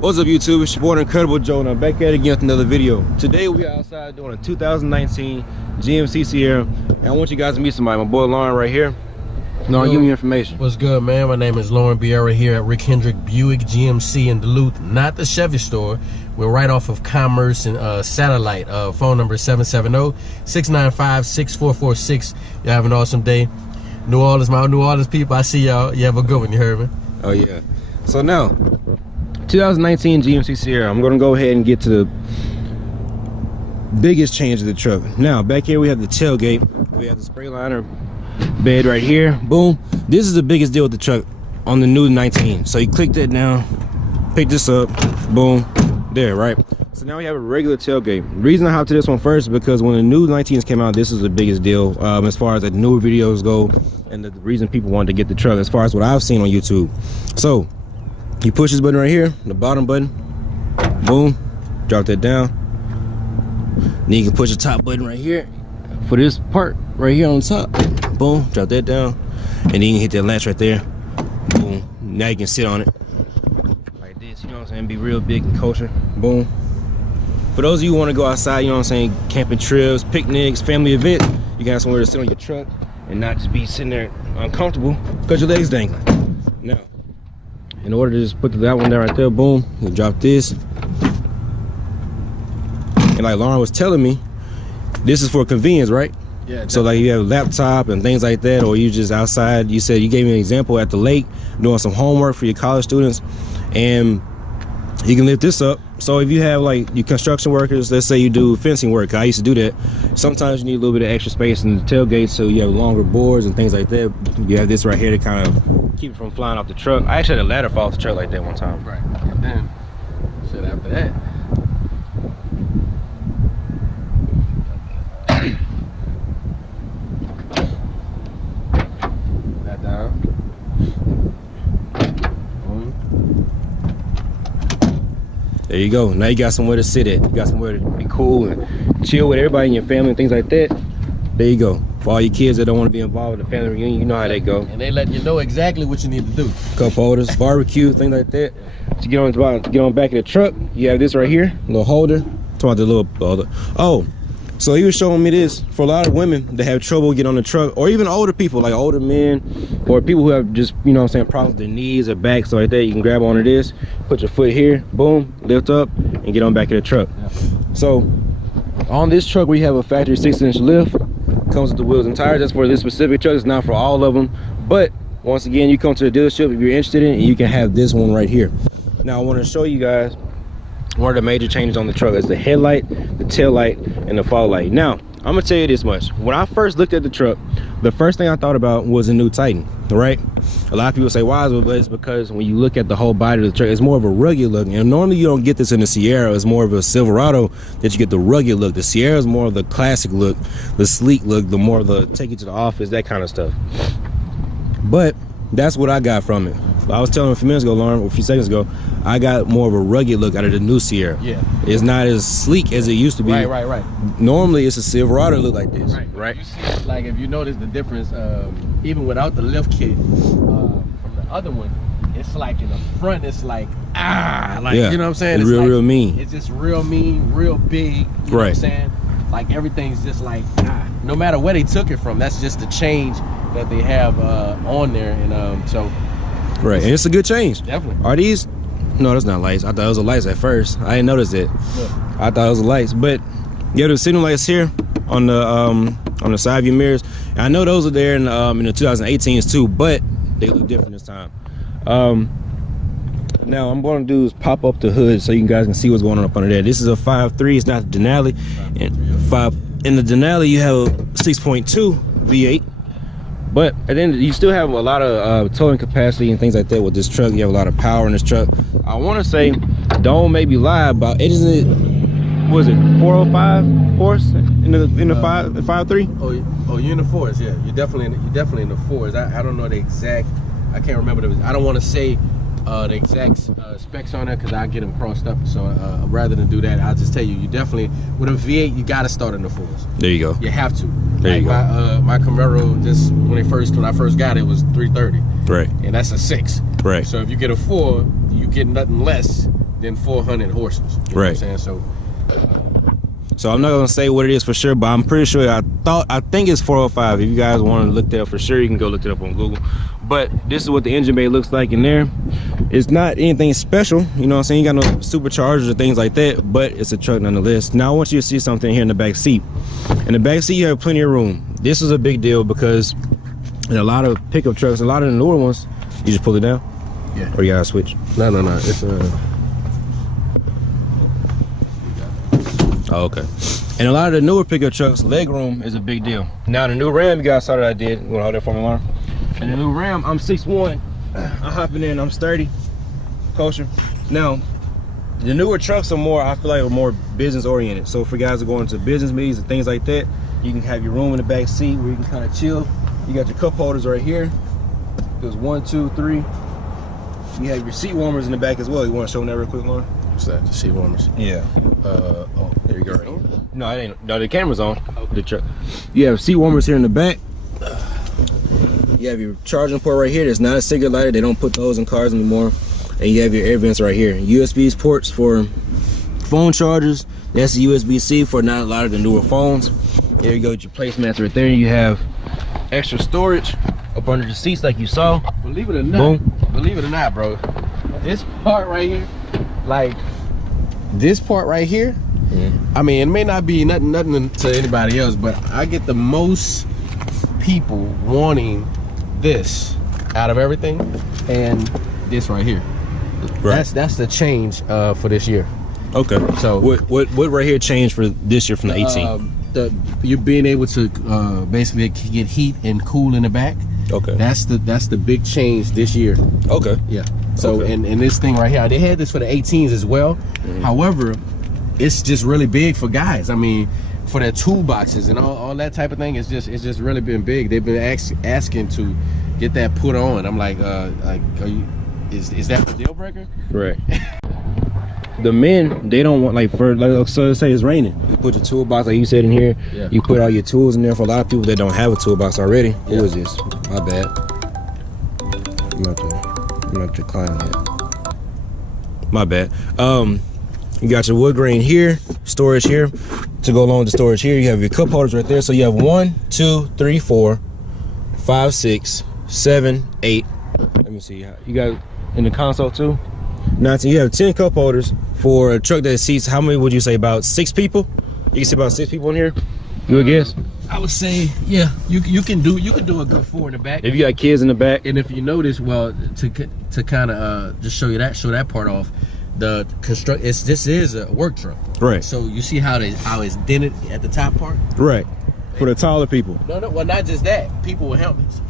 What's up, YouTube? It's your boy Incredible Joe, and I'm back at it again with another video. Today we are outside doing a 2019 GMC Sierra, and I want you guys to meet somebody. My boy Lauren right here. Lauren, give me information. What's good, man? My name is Lauren BIERRIA here at Rick Hendrick Buick GMC in Duluth, not the Chevy store. We're right off of Commerce and Satellite. Phone number is 770-695-6446. Y'all have an awesome day. New Orleans, my New Orleans people, I see y'all. You have a good one, you heard me? Oh yeah. So now, 2019 GMC Sierra. I'm gonna go ahead and get to the biggest change of the truck. Now, back here we have the tailgate. We have the spray liner bed right here. Boom. This is the biggest deal with the truck on the new 19. So you click that down, pick this up, boom, there, right? So now we have a regular tailgate. The reason I hopped to this one first is because when the new 19s came out, this is the biggest deal as far as the newer videos go, and the reason people wanted to get the truck as far as what I've seen on YouTube. So you push this button right here, the bottom button, boom, drop that down. Then you can push the top button right here for this part right here on top, boom, drop that down, and then you can hit that latch right there, boom. Now you can sit on it like this, you know what I'm saying, be real big and kosher, boom. For those of you who want to go outside, you know what I'm saying, camping trips, picnics, family event, you got somewhere to sit on your truck and not just be sitting there uncomfortable because your legs dangling. Now, in order to just put that one down right there, boom, you drop this. And like Lauren was telling me, this is for convenience, right? Yeah. So like you have a laptop and things like that, or you just outside. You said you gave me an example at the lake doing some homework for your college students, and you can lift this up. So if you have like your construction workers, let's say you do fencing work, I used to do that. Sometimes you need a little bit of extra space in the tailgate, so you have longer boards and things like that. You have this right here to kind of keep it from flying off the truck. I actually had a ladder fall off the truck like that one time. Right. And then, shit after that. That down. There you go. Now you got somewhere to sit at. You got somewhere to be cool and chill with everybody in your family and things like that. There you go. For all your kids that don't want to be involved in the family reunion, you know how they go. And they let you know exactly what you need to do. Cup holders, barbecue, things like that. To get on back of the truck, you have this right here, little holder. Talking about the little holder. Oh, so he was showing me this for a lot of women that have trouble getting on the truck, or even older people, like older men, or people who have just, you know what I'm saying, problems with their knees or back, so like that. You can grab onto this, put your foot here, boom, lift up, and get on back of the truck. Yeah. So on this truck, we have a factory 6-inch lift. Comes with the wheels and tires. That's for this specific truck. It's not for all of them, but once again, you come to the dealership if you're interested in it, and you can have this one right here. Now I want to show you guys one of the major changes on the truck is the headlight, the tail light, and the fog light. Now, I'm gonna tell you this much. When I first looked at the truck, the first thing I thought about was a new Titan, right? A lot of people say, why is it? But it's because when you look at the whole body of the truck, it's more of a rugged look. And normally you don't get this in the Sierra. It's more of a Silverado that you get the rugged look. The Sierra is more of the classic look, the sleek look, the more of the take you to the office, that kind of stuff. But that's what I got from it. I was telling a few minutes ago, Lauren, a few seconds ago, I got more of a rugged look out of the new Sierra. Yeah. It's not as sleek as it used to be. Right. Normally, it's a Silverado look like this. Right. You see, like, if you notice the difference, even without the lift kit from the other one, it's like in the front, it's like, like, yeah, you know what I'm saying? It's real mean. It's just real mean, real big. You know what I'm saying? Like, everything's just like, no matter where they took it from, that's just the change that they have on there. And so. Right, and it's a good change. Definitely. Are these? No, that's not lights. I thought it was the lights at first. I didn't notice it. Yeah. I thought it was the lights, but yeah, the signal lights here on the side view mirrors. And I know those are there in the 2018s too, but they look different this time. Now I'm going to do is pop up the hood so you guys can see what's going on up under there. This is a 5.3. It's not the Denali. And in the Denali you have a 6.2 V8. But at the end, you still have a lot of towing capacity and things like that with this truck. You have a lot of power in this truck. I want to say, don't make me lie about it. Isn't it? What is it? 405 horse in the 5.3? Oh, you're in the fours. Yeah, you're definitely in the fours. I don't know the exact. I can't remember I don't want to say the exact specs on it because I get them crossed up. So rather than do that, I'll just tell you, you definitely with a V8, you got to start in the fours. There you go. You have to. There you go. My Camaro, just when I first got it, was 330. Right. And that's a 6. Right. So if you get a 4, you get nothing less than 400 horses. You know what I'm saying? So. So I'm not gonna say what it is for sure, but I'm pretty sure I think it's 405. If you guys want to look that up for sure, you can go look it up on Google. But this is what the engine bay looks like in there. It's not anything special, you know what I'm saying? You got no superchargers or things like that, but it's a truck nonetheless. Now I want you to see something here in the back seat. In the back seat, you have plenty of room. This is a big deal because in a lot of pickup trucks, a lot of the newer ones, you just pull it down. Yeah. Or you gotta switch. No. It's Oh, okay. And a lot of the newer pickup trucks, leg room is a big deal. Now the new Ram you guys saw that I did, you wanna hold that for me, Lauren? And the new Ram, I'm 6'1", I'm hopping in, I'm sturdy, kosher. Now, the newer trucks are more, I feel like, are more business oriented. So for guys that go into business meetings and things like that, you can have your room in the back seat where you can kind of chill. You got your cup holders right here. There's 1, 2, 3. You have your seat warmers in the back as well. You wanna show them that real quick, Lauren? What's that? The seat warmers? Yeah. Oh, there you go. Right here. No, it ain't. No, the camera's on. Okay. The truck. You have seat warmers here in the back. You have your charging port right here. There's not a cigarette lighter. They don't put those in cars anymore. And you have your air vents right here. USB ports for phone chargers. That's the USB-C for not a lot of the newer phones. There you go with your placemats right there. You have extra storage up under the seats like you saw. Believe it or not, bro. This part right here, like this part right here, I mean, it may not be nothing to anybody else, but I get the most people wanting this out of everything, and this right here. Right. That's the change for this year. Okay. So what right here changed for this year from the 18? You being able to basically get heat and cool in the back. Okay. That's the big change this year. Okay. Yeah. So and this thing right here, they had this for the 18s as well. However, it's just really big for guys. I mean, for their toolboxes and all that type of thing, it's just really been big. They've been asking to get that put on. I'm like is that the deal breaker? Right. The men, they don't want, like, so let's say it's raining, you put your toolbox like you said in here. Yeah. You put all your tools in there. For a lot of people that don't have a toolbox already. Yeah. Who is this? My bad. I'm not declining it. My bad. You got your wood grain here, storage here. To go along with the storage here, you have your cup holders right there. So you have 1, 2, 3, 4, 5, 6, 7, 8. Let me see. You got in the console too. Now, so you have 10 cup holders for a truck that seats, how many would you say, about 6 people? You can see about 6 people in here? You would guess? I would say, yeah, you can do a good 4 in the back. If you got kids in the back. And if you notice, well, to kind of just show that part off, the this is a work truck. Right. So you see how it's dented at the top part? Right. For the taller people. No, well, not just that. People with helmets.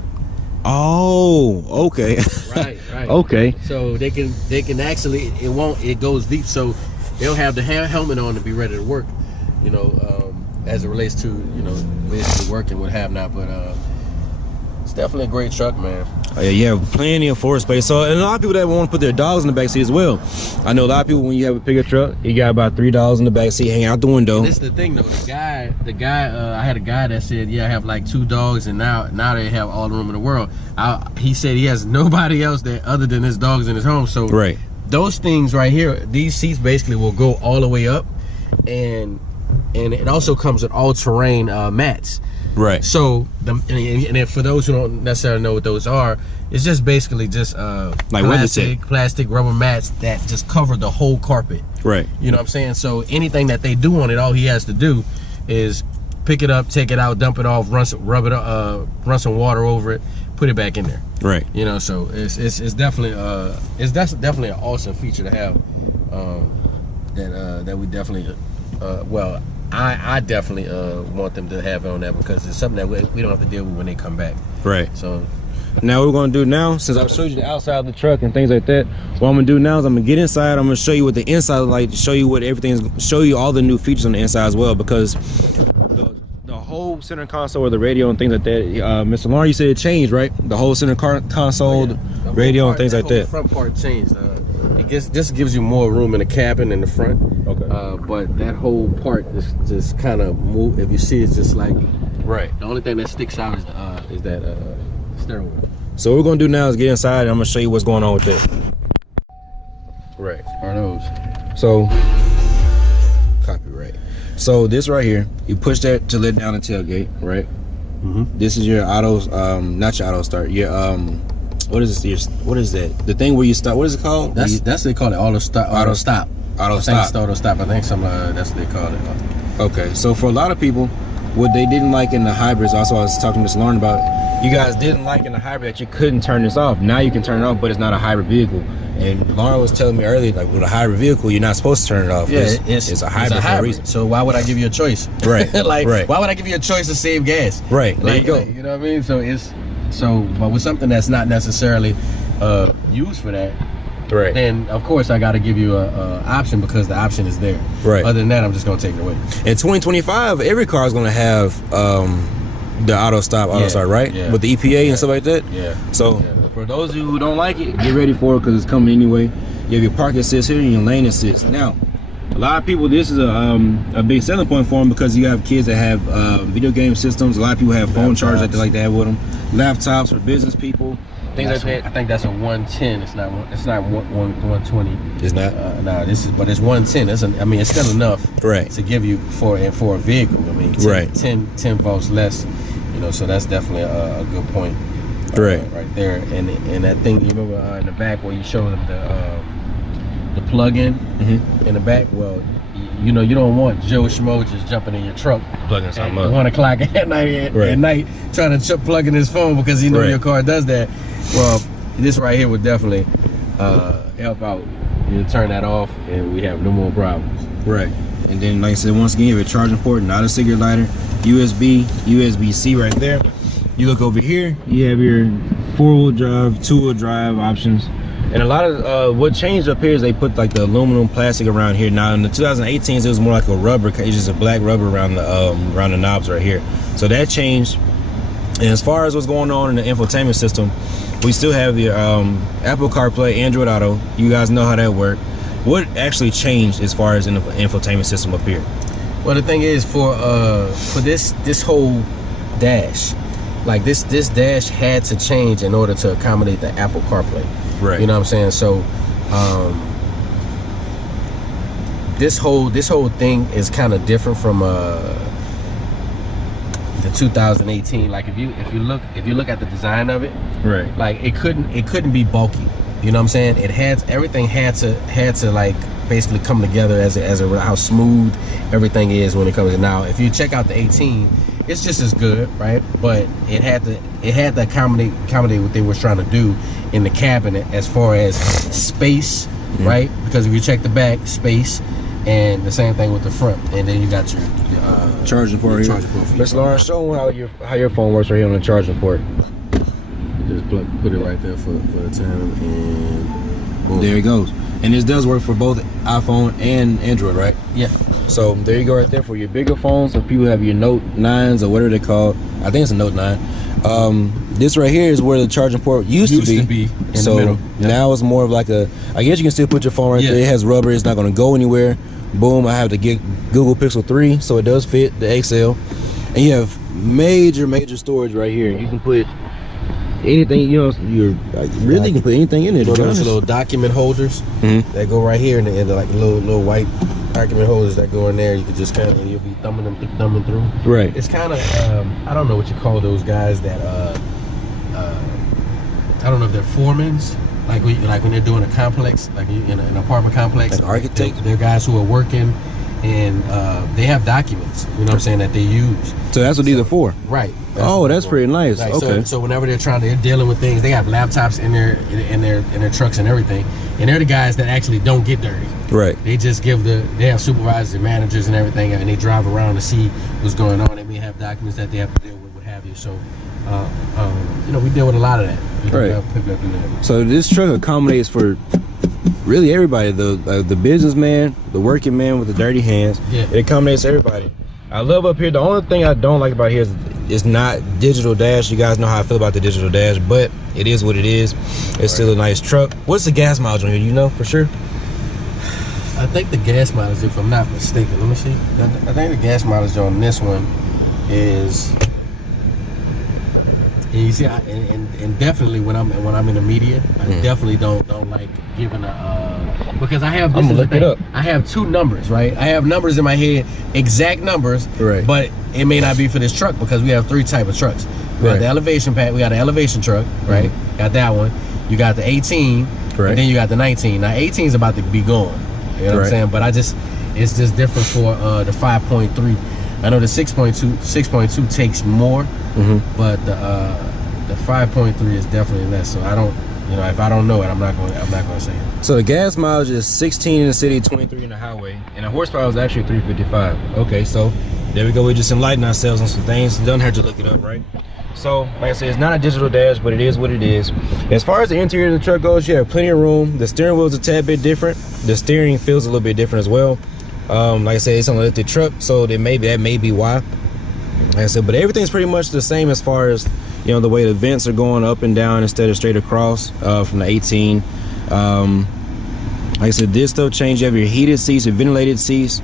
Oh, okay. Right. Okay. So they can actually, it goes deep, so they'll have the helmet on to be ready to work, you know, as it relates to, you know, basically working what have not. But it's definitely a great truck, man. Oh, yeah, you have plenty of floor space. So, and a lot of people that want to put their dogs in the back seat as well. I know a lot of people, when you have a pickup truck, you got about $3 in the back seat hanging out the window. And this is the thing though, the guy I had a guy that said, yeah, I have like 2 dogs, and now they have all the room in the world. He said he has nobody else that other than his dogs in his home. So right, those things right here, these seats basically will go all the way up, and it also comes with all-terrain mats. Right. So and for those who don't necessarily know what those are, it's just basically just like plastic rubber mats that just cover the whole carpet. Right. You know what I'm saying? So anything that they do on it, all he has to do is pick it up, take it out, dump it off, run some water over it, put it back in there. Right. You know, so it's definitely definitely an awesome feature to have. That we definitely well, I definitely want them to have on that, because it's something that we don't have to deal with when they come back. Right. So now what we're gonna do now, since I've showed you the outside of the truck and things like that, what I'm gonna do now is I'm gonna get inside. I'm gonna show you what the inside is like, show you what everything is, show you all the new features on the inside as well, because the whole center console or the radio and things like that, Mr. Lauren, you said it changed, right? The whole center console, the radio and things like that. The front part changed. It just gives you more room in the cabin in the front. Okay. But that whole part just kind of move. If you see, it's just like right. The only thing that sticks out is that steering wheel. So what we're gonna do now is get inside, and I'm gonna show you what's going on with it. Right. Are those? So, copyright. So this right here, you push that to let down the tailgate, right? This is your auto, not your auto start. Your what is this? What is that? The thing where you stop. What is it called? That's they call it auto stop. Auto stop. Auto I think it's auto stop. I think some that's what they call it. Okay, so for a lot of people, what they didn't like in the hybrids, also I was talking to Mr. Lauren about, you guys didn't like in the hybrid that you couldn't turn this off. Now you can turn it off, but it's not a hybrid vehicle. And Lauren was telling me earlier, like with a hybrid vehicle, you're not supposed to turn it off. Yeah, it's a hybrid for a reason. So why would I give you a choice? Right. Like, right. why would I give you a choice to save gas? Right. There Like, you go. like, you know what I mean? But with something that's not necessarily used for that, Right. then of course I got to give you a option because the option is there. Right. Other than that, I'm just gonna take it away. In 2025, every car is going to have the auto start, right? Yeah. With the EPA and stuff like that. Yeah. So Yeah. for those of you who don't like it, get ready for it because it's coming anyway. You have your park assist here and your lane assist. Now, a lot of people, this is a big selling point for them because you have kids that have video game systems. A lot of people have phone chargers that they like to have with them. Laptops for business people. Things like that. I think that's a 110. It's not 120. It's not. No, but it's 110. I mean, it's still enough, Right. to give you for a vehicle. I mean, 10 volts less. You know, so that's definitely a good point. Right. Right there. And that thing, you remember in the back where you showed them the plug-in in the back? Well, you know, you don't want Joe Schmo just jumping in your truck Plugging at something up. 1 o'clock at night, trying to plug in his phone because you know your car does that. Well, this right here would definitely help out. You turn that off and we have no more problems. Right. And then, like I said, once again, you have a charging port, not a cigarette lighter, USB-C right there. You look over here, you have your 4-wheel drive, 2-wheel drive options. And a lot of what changed up here is they put like the aluminum plastic around here. Now in the 2018s, it was more like a rubber, it's just a black rubber around the knobs right here. So that changed. And as far as what's going on in the infotainment system, we still have your Apple CarPlay, Android Auto. You guys know how that works. What actually changed as far as in the infotainment system up here? Well, the thing is, for this whole dash, like this dash had to change in order to accommodate the Apple CarPlay. Right. You know what I'm saying? So this whole thing is kind of different from the 2018. Like if you look at the design of it, right, like it couldn't be bulky. You know what I'm saying? Everything had to like basically come together as how smooth everything is when it comes to now. If you check out the 18, it's just as good, right? But it had to accommodate what they were trying to do in the cabinet as far as space, right? Because if you check the back, space, and the same thing with the front, and then you got your charging port here. Mr. Lawrence, show them how your phone works right here on the charging port. Just put it right there for the time, and boom. There it goes. And this does work for both iPhone and Android, right? Yeah. So there you go right there for your bigger phones. So people have your Note 9s or whatever they call. I think it's a Note 9. This right here is where the charging port used to be in so the middle. Yep. Now it's more of like I guess you can still put your phone right there. It has rubber. It's not going to go anywhere. Boom. I have to get Google Pixel 3, so it does fit the XL. And you have major storage right here. You can put anything, you know, you can put anything in there. Those little document holders that go right here, and they're like little white document holders that go in there. You can just kind of, you'll be thumbing through. Right. It's kind of I don't know what you call those guys that I don't know if they're foremans, like when they're doing a complex, like in an apartment complex. Like architects. They're guys who are working, and they have documents. You know what I'm saying, that they use. So that's what these are for. Right. That's pretty nice. Right, okay. So whenever they're dealing with things, they have laptops in their trucks and everything, and they're the guys that actually don't get dirty. Right. They just they have supervisors and managers and everything, and they drive around to see what's going on. They may have documents that they have to deal with, what have you. So, you know, we deal with a lot of that. Right. So this truck accommodates for really everybody, the businessman, the working man with the dirty hands. Yeah. It accommodates everybody. I love up here. The only thing I don't like about here is it's not digital dash. You guys know how I feel about the digital dash, but it is what it is. It's still a nice truck. What's the gas mileage on here? You know for sure? I think the gas mileage, if I'm not mistaken, let me see. I think the gas mileage on this one is And you see, and definitely when I'm in the media, I definitely don't like giving a because I have. I'm gonna look it up. I have two numbers, right? I have numbers in my head, exact numbers, right? But it may not be for this truck because we have 3 types of trucks. We got the elevation pack. We got an elevation truck, right? Got that one. You got the 18, and then you got the 19. Now 18 is about to be gone. You know what I'm saying? But it's just different for the 5.3. I know the 6.2 takes more, but the 5.3 is definitely less. So I don't, if I don't know it, I'm not going to say it. So the gas mileage is 16 in the city, 23 in the highway, and the horsepower is actually 355. Okay, so there we go. We just enlighten ourselves on some things. You don't have to look it up, right? So, like I said, it's not a digital dash, but it is what it is. As far as the interior of the truck goes, you have plenty of room. The steering wheel is a tad bit different. The steering feels a little bit different as well. Like I said, it's on a lifted truck, so that may be why. Like I said, but everything's pretty much the same as far as the way the vents are going up and down instead of straight across from the 18. Like I said, this stuff changed. You have your heated seats, your ventilated seats.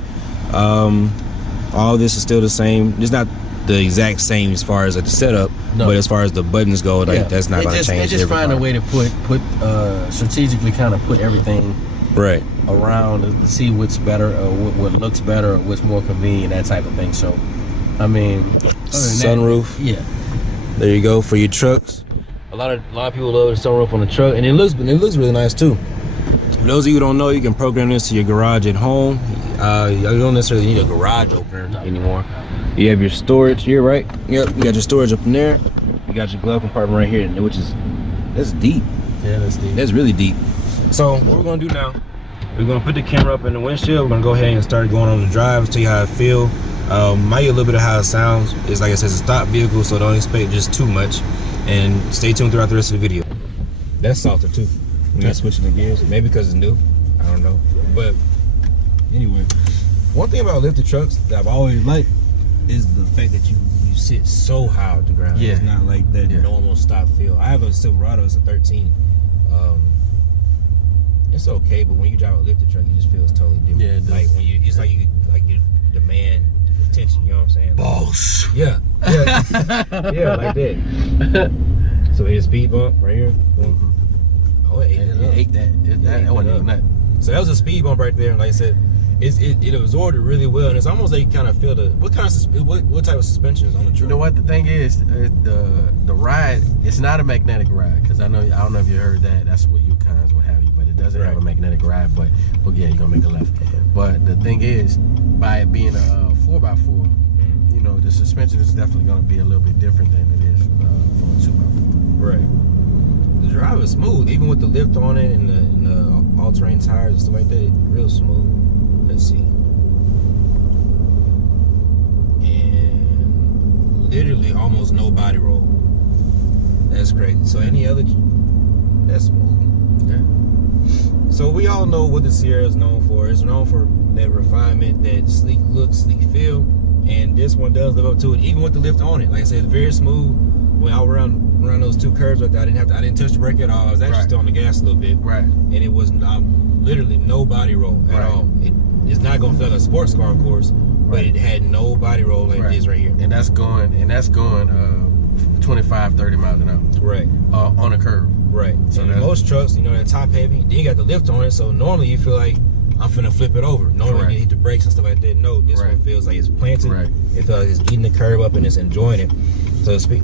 All this is still the same. It's not the exact same as far as the setup, but as far as the buttons go, like that's not going to change. They just find a way to put strategically kind of put everything around to see what's better, what looks better, what's more convenient, that type of thing. So, I mean, sunroof. There you go for your trucks. A lot of people love the sunroof on the truck, and it looks really nice too. For those of you who don't know, you can program this to your garage at home. You don't necessarily need a garage opener anymore. You have your storage here, right? Yep, you got your storage up in there. You got your glove compartment right here, that's deep. Yeah, that's deep. That's really deep. So what we're gonna do now, we're gonna put the camera up in the windshield. We're gonna go ahead and start going on the drive, tell you how it feels. Might get a little bit of how it sounds. It's like I said, it's a stock vehicle, so don't expect just too much. And stay tuned throughout the rest of the video. That's softer too. We're not switching the gears, maybe because it's new. I don't know. But anyway, one thing about lifted trucks that I've always liked is the fact that you sit so high off the ground. It's not like that normal stock feel. I have a Silverado, it's a 13. It's okay, but when you drive a lifted truck, you just feel it's totally different. Yeah, it like when it's like you demand attention. You know what I'm saying? Boss. Yeah, like that. So here's speed bump right here. Oh, it ate that. That wasn't even that. So that was a speed bump right there. And like I said, it absorbed it really well, and it's almost like you kind of feel what type of suspension is on the truck. You know what the thing is, the ride, it's not a magnetic ride, because I don't know if you heard that. That's what Yukons, what have you, but it doesn't have a magnetic ride. But yeah, you're gonna make a left. But the thing is, by it being a 4x4, the suspension is definitely gonna be a little bit different than it is from a 2x4. Right. The drive is smooth, even with the lift on it and the all-terrain tires and stuff like that. Real smooth. Let's see. And literally almost no body roll. That's great. So any other, that's smooth. Yeah. So we all know what the Sierra is known for. It's known for that refinement, that sleek look, sleek feel, and this one does live up to it, even with the lift on it. Like I said, it's very smooth. When I around those two curves right there, I didn't touch the brake at all. I was actually still on the gas a little bit. Right. And it was literally no body roll at all. It's not gonna feel like a sports car, of course, but it had no body roll like this right here. And that's going 25, 30 miles an hour. Right. On a curve. Right. So most trucks, they're top heavy. Then you got the lift on it, so normally you feel like I'm finna flip it over. Normally you hit the brakes and stuff like that. No, this one feels like it's planted. Right. It feels like it's eating the curve up and it's enjoying it, so to speak.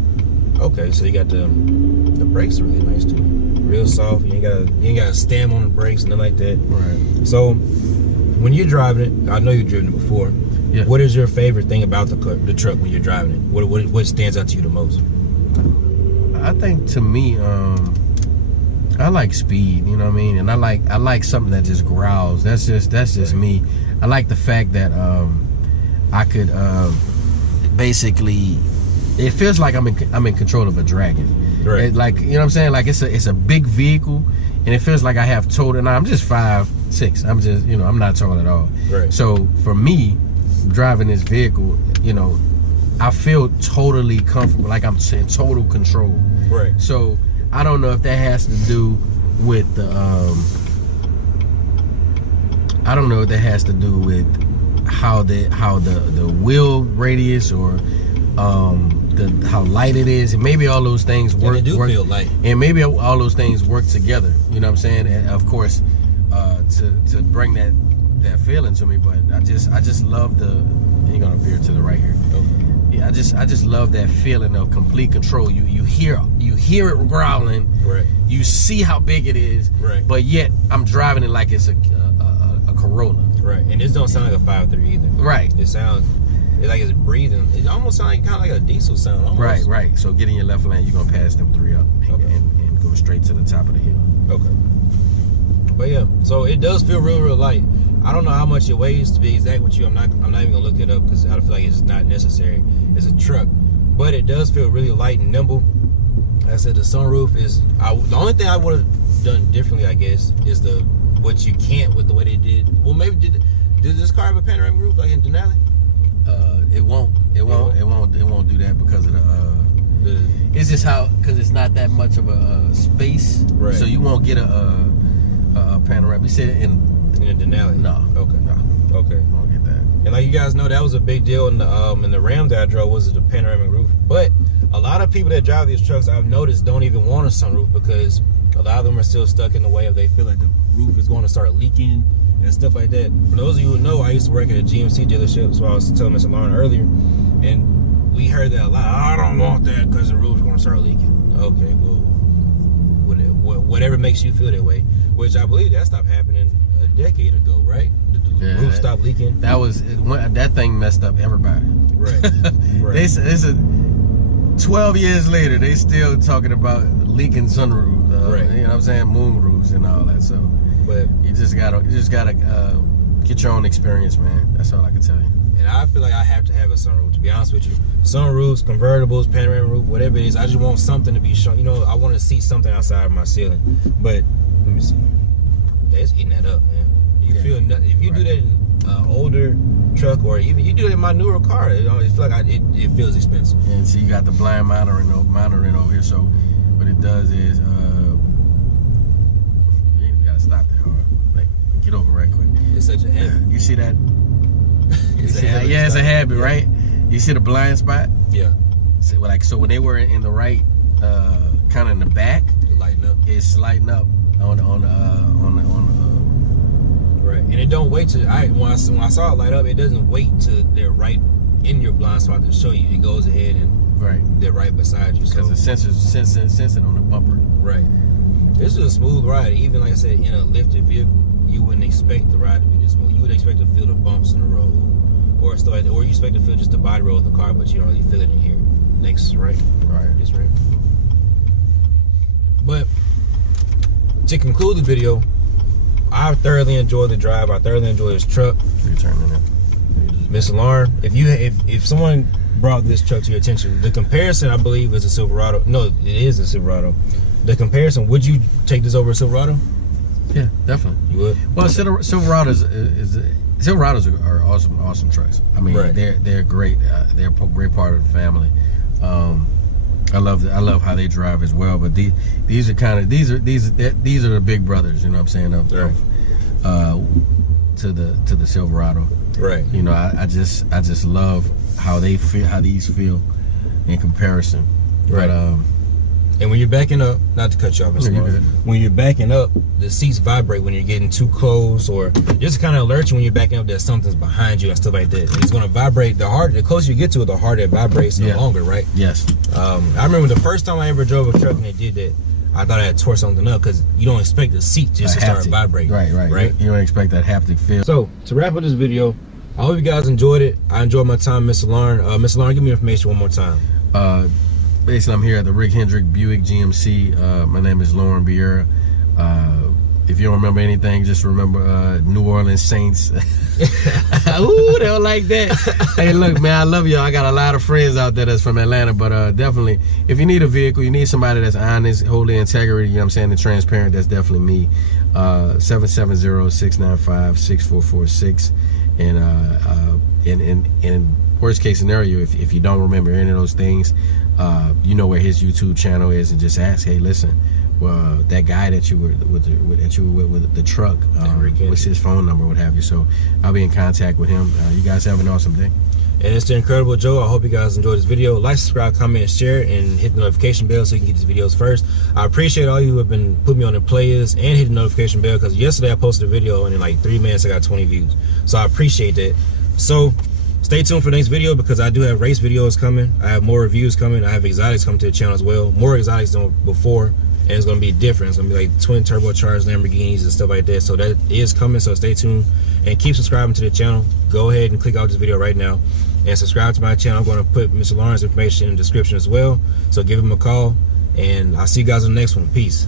Okay, so you got the brakes are really nice too. Real soft. You ain't gotta stamp on the brakes, nothing like that. Right. So when you're driving it, I know you've driven it before. Yeah. What is your favorite thing about the truck when you're driving it? What stands out to you the most? I think to me, I like speed. You know what I mean? And I like something that just growls. That's just me. I like the fact that I could basically. It feels like I'm in control of a dragon. Right. Like, you know what I'm saying? Like it's a big vehicle, and it feels like I have total. And I'm just 5'6". I'm just I'm not tall at all. Right. So for me, driving this vehicle, I feel totally comfortable, like I'm in total control. Right. So I don't know if that has to do with the I don't know if that has to do with how the wheel radius or how light it is, and maybe all those things work. They do feel light, and maybe all those things work together. You know what I'm saying? And of course, to bring that feeling to me. But I just love the. You're gonna veer to the right here. okay. Yeah, I just love that feeling of complete control. You hear it growling. Right. You see how big it is. Right. But yet I'm driving it like it's a Corolla. Right. And this don't sound like a 5.3 either. Right. It sounds like it's breathing. It almost sounds like, kind of like a diesel sound. Almost. Right. So get in your left lane. You're gonna pass them 3 up and go straight to the top of the hill. Okay. But yeah, so it does feel real light. I don't know how much it weighs, to be exact with you. I'm not even gonna look it up because I feel like it's not necessary. It's a truck, but it does feel really light and nimble. Like I said, the sunroof is. The only thing I would have done differently, I guess, is what you can't with the way they did. Well, maybe did this car have a panoramic roof like in Denali? It won't do that because of the. It's just because it's not that much of a space, right? So you won't get a panoramic. We said in Denali. No. Okay. No. Okay. I don't get that. And like you guys know, that was a big deal in the Ram that I drove, was the panoramic roof. But a lot of people that drive these trucks, I've noticed, don't even want a sunroof because a lot of them are still stuck in the way of they feel like the roof is going to start leaking and stuff like that. For those of you who know, I used to work at a GMC dealership, so I was telling Mr. Lauren earlier, and we heard that a lot. I don't want that because the roof's going to start leaking. Okay, well, whatever makes you feel that way, which I believe that stopped happening a decade ago, right? The roof stopped leaking. That thing messed up everybody. Right. Right. It's 12 years later, they still talking about leaking sunroof. Right. You know what I'm saying? Moon roofs and all that. So, but you just gotta get your own experience, man. That's all I can tell you. And I feel like I have to have a sunroof, to be honest with you. Sunroofs, convertibles, panoramic roof, whatever it is, I just want something to be shown. You know, I want to see something outside of my ceiling. But let me see. That's eating that up, man. You feel nothing. If you do that in an older truck, or even you do it in my newer car, it feel like it feels expensive. And so you got the blind monitoring over here. So what it does is you ain't even gotta stop that hard. Like, get over right quick. It's such a habit. You see that? It's a habit. Yeah, it's a habit, right? You see the blind spot? Yeah. So when they were in the right, kind of in the back, it's lighting up on the right. And it don't wait to when I saw it light up, it doesn't wait to they're right in your blind spot to show you. It goes ahead and they're right beside you. Because the sensors sensing on the bumper. Right. This is a smooth ride. Even like I said, in a lifted vehicle, you wouldn't expect the ride to be this smooth. You would expect to feel the bumps in the road, or stuff like that, or you expect to feel just the body roll of the car, but you don't really feel it in here. Next, right? This right. But to conclude the video, I thoroughly enjoyed the drive. I thoroughly enjoyed this truck. Mr. Lauren, if someone brought this truck to your attention, the comparison I believe is a Silverado. No, it is a Silverado. The comparison, would you take this over a Silverado? Yeah, definitely. You would? Well, Silverados are awesome trucks. I mean, they're great. They're a great part of the family. I love how they drive as well. But these are the big brothers. You know what I'm saying? To the Silverado. Right. You know, I just love how these feel in comparison. Right. But, and when you're backing up, not to cut you off, Mr. Lauren, when you're backing up, the seats vibrate when you're getting too close, or just kind of alert you when you're backing up that something's behind you and stuff like that. And it's going to vibrate. The closer you get to it, the harder it vibrates and the longer, right? Yes. I remember the first time I ever drove a truck and they did that, I thought I had tore something up because you don't expect the seat just to start vibrating. Right. You don't expect that haptic feel. So, to wrap up this video, I hope you guys enjoyed it. I enjoyed my time, Mr. Lauren. Mr. Lauren, give me information one more time. Basically, I'm here at the Rick Hendrick Buick GMC. My name is Lauren BIERRIA. If you don't remember anything, just remember New Orleans Saints. Ooh, they don't like that. Hey, look, man, I love y'all. I got a lot of friends out there that's from Atlanta, but definitely, if you need a vehicle, you need somebody that's honest, holy integrity, you know what I'm saying, and transparent, that's definitely me. 770-695-6446. And in worst case scenario, if you don't remember any of those things, you know where his YouTube channel is, and just ask, hey, listen, well, that guy that you were with the truck, what's his phone number, what have you. So I'll be in contact with him. You guys have an awesome day. And it's the Incredible Joe. I hope you guys enjoyed this video. Like, subscribe, comment, share, and hit the notification bell so you can get these videos first. I appreciate all you who have been putting me on the players and hit the notification bell, because yesterday I posted a video and in like 3 minutes I got 20 views. So I appreciate that. So stay tuned for the next video, because I do have race videos coming. I have more reviews coming. I have exotics coming to the channel as well. More exotics than before. And it's going to be different. It's going to be like twin turbocharged Lamborghinis and stuff like that. So that is coming. So stay tuned and keep subscribing to the channel. Go ahead and click out this video right now and subscribe to my channel. I'm going to put Mr. Lawrence's information in the description as well. So give him a call, and I'll see you guys in the next one. Peace.